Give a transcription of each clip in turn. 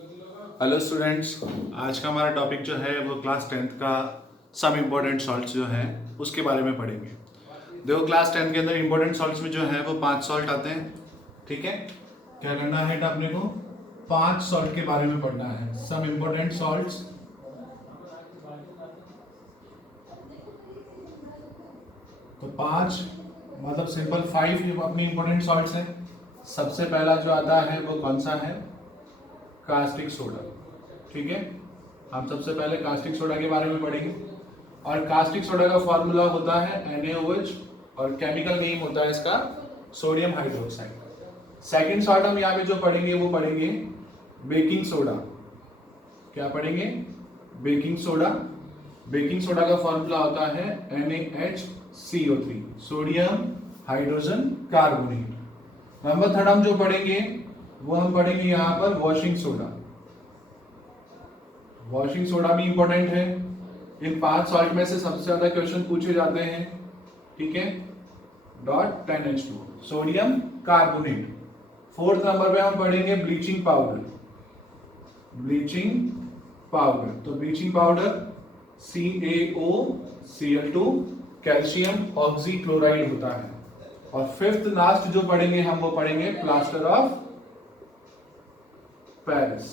Hello students, आज का हमारा टॉपिक जो है वो क्लास 10th का सम इम्पोर्टेंट सॉल्ट्स जो है उसके बारे में पढ़ेंगे। देखो, क्लास 10th के अंदर इम्पोर्टेंट सॉल्ट्स में जो है वो 5 सॉल्ट आते हैं। ठीक है, क्या करना है अपने को? 5 सॉल्ट के बारे में पढ़ना है, सम इम्पोर्टेंट सॉल्ट्स। तो 5 मतलब सिंपल 5 अपनी इम्पोर्टेंट सॉल्ट्स हैं। सबसे पहला जो आता है वो कौन सा है? Caustic soda. ठीक है, हम सबसे पहले कास्टिक सोडा के बारे में पढ़ेंगे। और कास्टिक सोडा का फॉर्मूला होता है NaOH और केमिकल नेम होता है इसका सोडियम हाइड्रोक्साइड। सेकंड सॉल्ट हम यहाँ पे जो पढ़ेंगे वो पढ़ेंगे बेकिंग सोडा। क्या पढ़ेंगे? Baking soda. बेकिंग सोडा का फॉर्मूला होता है NaHCO3, sodium hydrogen carbonate. Number third हम जो पढ़ेंगे वो हम पढ़ेंगे यहाँ पर वॉशिंग सोडा। वॉशिंग सोडा भी इंपॉर्टेंट है। इन 5 सॉल्ट में से सबसे ज्यादा क्वेश्चन पूछे जाते हैं। ठीक है, .10H2 sodium carbonate. Fourth number पे हम पढ़ेंगे ब्लीचिंग पाउडर। ब्लीचिंग पाउडर, तो bleaching powder CaOCl2 calcium oxychloride होता है। और फिफ्थ लास्ट जो पढ़ेंगे हम वो पढ़ेंगे प्लास्टर ऑफ पेरिस,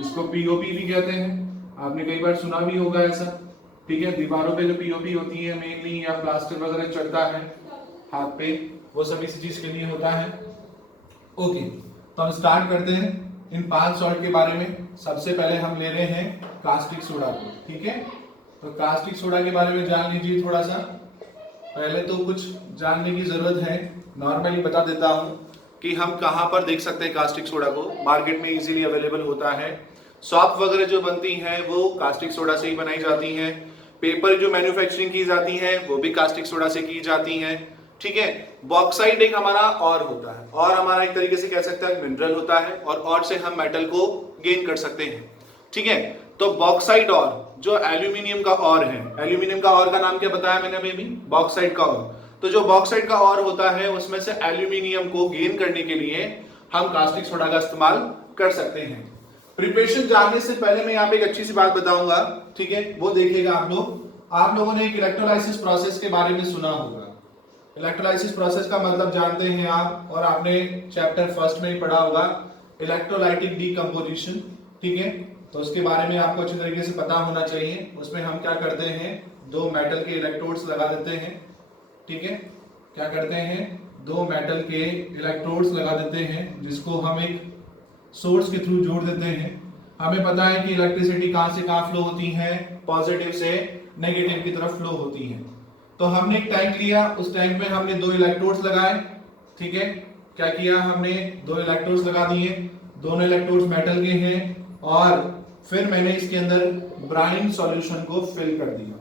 इसको पीओपी भी कहते हैं। आपने कई बार सुना भी होगा ऐसा। ठीक है, दीवारों पे जो पीओपी होती है मेनली, या प्लास्टर वगैरह चढ़ता है हाथ पे, वो सब इसी चीज के लिए होता है। ओके, तो हम स्टार्ट करते हैं इन 5 सॉल्ट के बारे में। सबसे पहले हम ले रहे हैं कास्टिक सोडा को। ठीक है, तो कास्टिक सोडा के बारे में जान लीजिए थोड़ा सा। पहले तो कुछ जानने की जरूरत है, नॉर्मली बता देता हूं कि हम कहां पर देख सकते हैं कास्टिक सोडा को। मार्केट में इजीली अवेलेबल होता है। सॉप वगैरह जो बनती हैं वो कास्टिक सोडा से ही बनाई जाती हैं। पेपर जो मैन्युफैक्चरिंग की जाती है वो भी कास्टिक सोडा से की जाती हैं। ठीक है, बॉक्साइट एक हमारा और होता है, और हमारा एक तरीके से कह सकते हैं मिनरल होता है, और से हम मेटल को गेन कर सकते हैं। ठीक है, तो बॉक्साइट और जो एल्यूमिनियम का और है, एल्यूमिनियम का और का नाम क्या बताया मैंने अभी? बॉक्साइट का और। तो जो बॉक्साइट का और होता है उसमें से एल्यूमिनियम को गेन करने के लिए हम कास्टिक सोडा का इस्तेमाल कर सकते हैं। प्रिपरेशन जानने से पहले मैं यहाँ पे एक अच्छी सी बात बताऊंगा। ठीक है, वो देखिएगा आप लोगों ने एक इलेक्ट्रोलाइसिस प्रोसेस के बारे में सुना होगा। इलेक्ट्रोलाइसिस प्रोसेस का मतलब जानते हैं आप, और आपने चैप्टर फर्स्ट में ही पढ़ा होगा इलेक्ट्रोलाइटिक डीकंपोजिशन। ठीक है, तो उसके बारे में आपको अच्छी तरीके से पता होना चाहिए। उसमें हम क्या करते हैं, 2 मेटल के इलेक्ट्रोड्स लगा देते हैं। ठीक है, क्या करते हैं, 2 मेटल के इलेक्ट्रोड्स लगा देते हैं, जिसको हम एक सोर्स के थ्रू जोड़ देते हैं। हमें पता है कि इलेक्ट्रिसिटी कहां से कहां फ्लो होती है, पॉजिटिव से नेगेटिव की तरफ फ्लो होती है। तो हमने एक टैंक लिया, उस टैंक में हमने 2 इलेक्ट्रोड्स लगाए। ठीक है, क्या किया, हमने 2 इलेक्ट्रोड्स लगा दिए, दोनों इलेक्ट्रोड्स मेटल के हैं, और फिर मैंने इसके अंदर ब्राइन सॉल्यूशन को फिल कर दिया।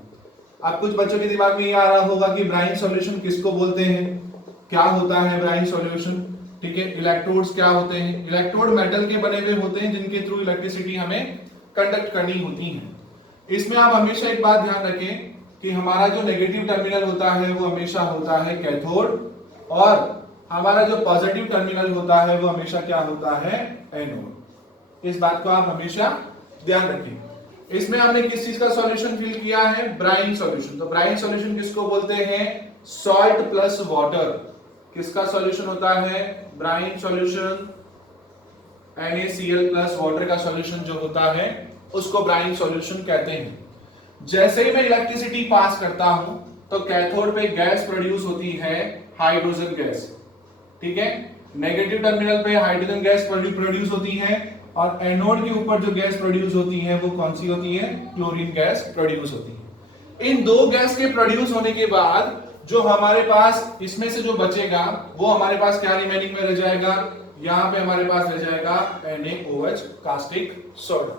अब कुछ बच्चों के दिमाग में ये आ रहा होगा कि ब्राइन सॉल्यूशन किसको बोलते हैं, क्या होता है ब्राइन सॉल्यूशन? ठीक है, इलेक्ट्रोड्स क्या होते हैं? इलेक्ट्रोड मेटल के बने हुए होते हैं जिनके थ्रू इलेक्ट्रिसिटी हमें कंडक्ट करनी होती है। इसमें आप हमेशा एक बात ध्यान रखें कि हमारा जो नेगेटिव टर्मिनल होता है वो हमेशा होता है कैथोड, और हमारा जो पॉजिटिव टर्मिनल होता है वो हमेशा क्या होता है, एनोड। इस बात को आप हमेशा ध्यान रखें। इसमें हमने किस चीज का सॉल्यूशन फिल किया है? Brine solution. तो ब्राइन सॉल्यूशन किसको बोलते हैं? Salt plus water. किसका सॉल्यूशन होता है? Brine solution NaCl plus water का सॉल्यूशन जो होता है उसको ब्राइन सॉल्यूशन कहते हैं। जैसे ही मैं इलेक्ट्रिसिटी पास करता हूं तो कैथोड पे गैस प्रोड्यूस होती है, हाइड्रोजन गैस। ठीक है, नेगेटिव टर्मिनल पे हाइड्रोजन गैस प्रोड्यूस होती है, और एनोड के ऊपर जो गैस प्रोड्यूस होती है वो कौन सी होती है? क्लोरीन गैस प्रोड्यूस होती है। इन 2 गैस के प्रोड्यूस होने के बाद जो हमारे पास इसमें से जो बचेगा वो हमारे पास क्या रिमेनिंग में रह जाएगा? यहां पे हमारे पास रह जाएगा NaOH, कास्टिक सोडा।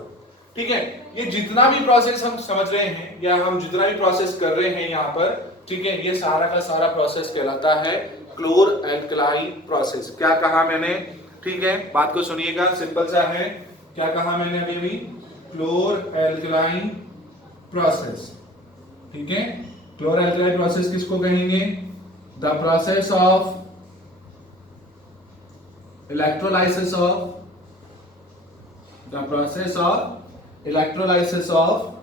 ठीक है, ये जितना भी प्रोसेस हम समझ रहे हैं या हम जितना भी प्रोसेस कर रहे हैं यहाँ पर, ठीक है, ये सारा का सारा प्रोसेस कहलाता है क्लोर एल्कलाई प्रोसेस। क्या कहा मैंने? ठीक है, बात को सुनिएगा, सिंपल सा है। क्या कहा मैंने अभी? क्लोर एल्कलाइन प्रोसेस। ठीक है, क्लोर एल्कलाइन प्रोसेस किसको कहेंगे? The process of electrolysis of the process of electrolysis of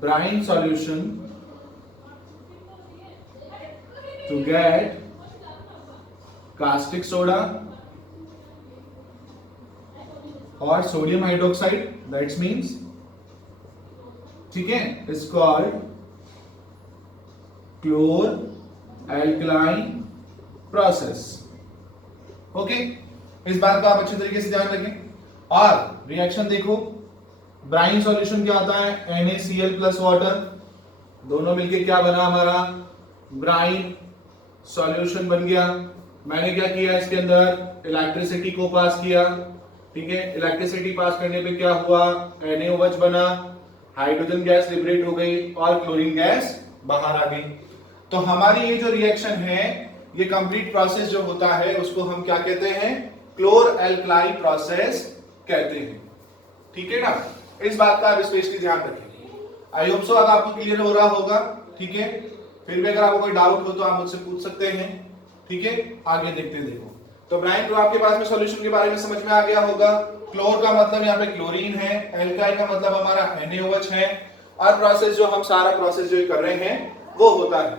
brine solution to get caustic soda or sodium hydroxide, that means, ठीक है, is called chlor alkaline process. Okay, इस बात का आप अच्छे तरीके से ध्यान रखें. और रिएक्शन देखो, ब्राइन सॉल्यूशन क्या होता है, NaCl प्लस वाटर, दोनों मिलके क्या बना हमारा, ब्राइन सॉल्यूशन बन गया. मैंने क्या किया, इसके अंदर इलेक्ट्रिसिटी को पास किया. ठीक है, इलेक्ट्रिसिटी पास करने पे क्या हुआ, NaOH बना, हाइड्रोजन गैस लिबरेट हो गई और क्लोरीन गैस बाहर आ गई. तो हमारी ये जो रिएक्शन है, ये कंप्लीट प्रोसेस जो होता है उसको हम क्या कहते हैं, क्लोर एल्कलाई प्रोसेस कहते हैं. ठीक है ना, इस बात का आप स्पेशली ध्यान रखें. आई होप सो अब आपको क्लियर हो रहा होगा. ठीक है, फिर भी अगर आपको कोई डाउट हो तो आप मुझसे पूछ सकते हैं. ठीक है, आगे देखते हैं. देखो, तो ब्राइन जो आपके पास में सॉल्यूशन के बारे में समझ में आ गया होगा. क्लोर का मतलब यहाँ पे क्लोरीन है, एल्काई का मतलब हमारा NaOH है, और प्रोसेस जो हम सारा प्रोसेस जो कर रहे हैं वो होता है.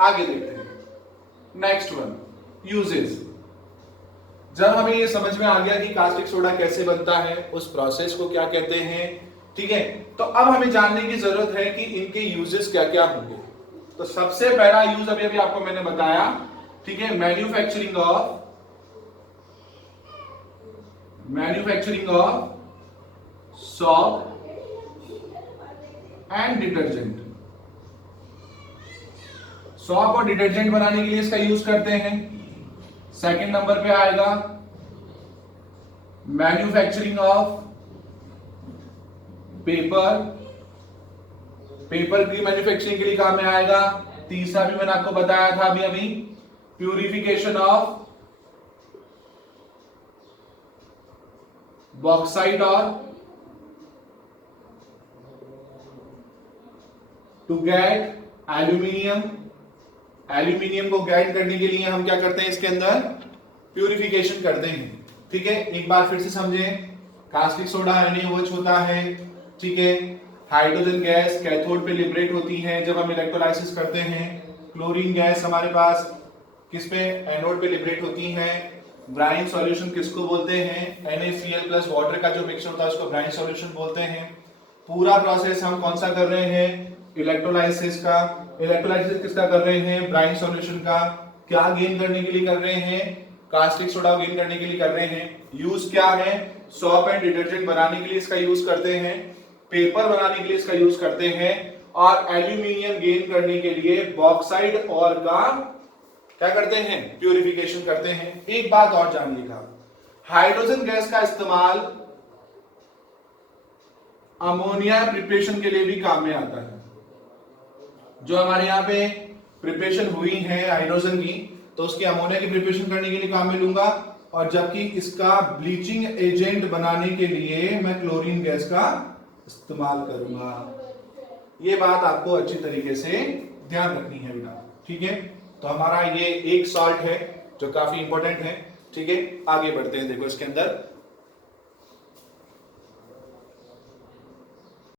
आगे देखते हैं. Next one, uses. जब हमें ये समझ में आ गया कि कास्टिक सोडा कैसे बनता है, उस प्रोसेस को क्या कहते हैं, ठीक है, तो अब हमें जानने की जरूरत है कि इनके यूजेस क्या क्या होंगे. तो सबसे पहला यूज अभी अभी आपको मैंने बताया. ठीक है, manufacturing of shop and detergent. Shop और डिटर्जेंट बनाने के लिए इसका यूज करते हैं. सेकंड नंबर पे आएगा मैन्युफैक्चरिंग ऑफ पेपर. पेपर की मैन्युफैक्चरिंग के लिए काम में आएगा. तीसरा भी मैंने आपको बताया था अभी अभी, प्यूरिफिकेशन ऑफ बॉक्साइट और टू गेट एल्यूमिनियम. एल्यूमिनियम को गेट करने के लिए हम क्या करते हैं, इसके अंदर प्यूरिफिकेशन करते हैं. ठीक है, एक बार फिर से समझें. कास्टिक सोडा NaOH होता है. ठीक है, हाइड्रोजन गैस कैथोड पे लिबरेट होती है जब हम इलेक्ट्रोलाइसिस करते हैं. क्लोरीन गैस हमारे पास किस पे, एनोड पे लिबरेट होती है. ब्राइन सॉल्यूशन किसको बोलते हैं, NaCl प्लस वाटर का जो मिक्सचर होता है उसको ब्राइन सॉल्यूशन बोलते हैं. पूरा प्रोसेस हम कौन सा कर रहे हैं, इलेक्ट्रोलाइसिस का. इलेक्ट्रोलाइसिस किसका कर रहे हैं, ब्राइन सॉल्यूशन का. क्या गेन करने के लिए कर रहे हैं, कास्टिक सोडा गेन करने के लिए कर रहे हैं. यूज क्या है, सॉप एंड डिटर्जेंट बनाने के लिए इसका यूज करते हैं, पेपर बनाने के लिए इसका यूज करते हैं, और एल्यूमिनियम गेन करने के लिए बॉक्साइड और का क्या करते हैं, प्यूरिफिकेशन करते हैं. एक बात और जानिएगा, हाइड्रोजन गैस का इस्तेमाल अमोनिया प्रिपरेशन के लिए भी काम में आता है. जो हमारे यहाँ पे प्रिपरेशन हुई है हाइड्रोजन की, तो उसकी अमोनिया की प्रिपरेशन करने के लिए काम में लूंगा, और जबकि इसका ब्लीचिंग एजेंट बनाने के लिए मैं क्लोरीन गैस का इस्तेमाल करूंगा. ये बात आपको अच्छी तरीके से ध्यान रखनी है बेटा. ठीक है, तो हमारा ये एक सॉल्ट है जो काफी इंपॉर्टेंट है. ठीक है, आगे बढ़ते हैं. देखो इसके अंदर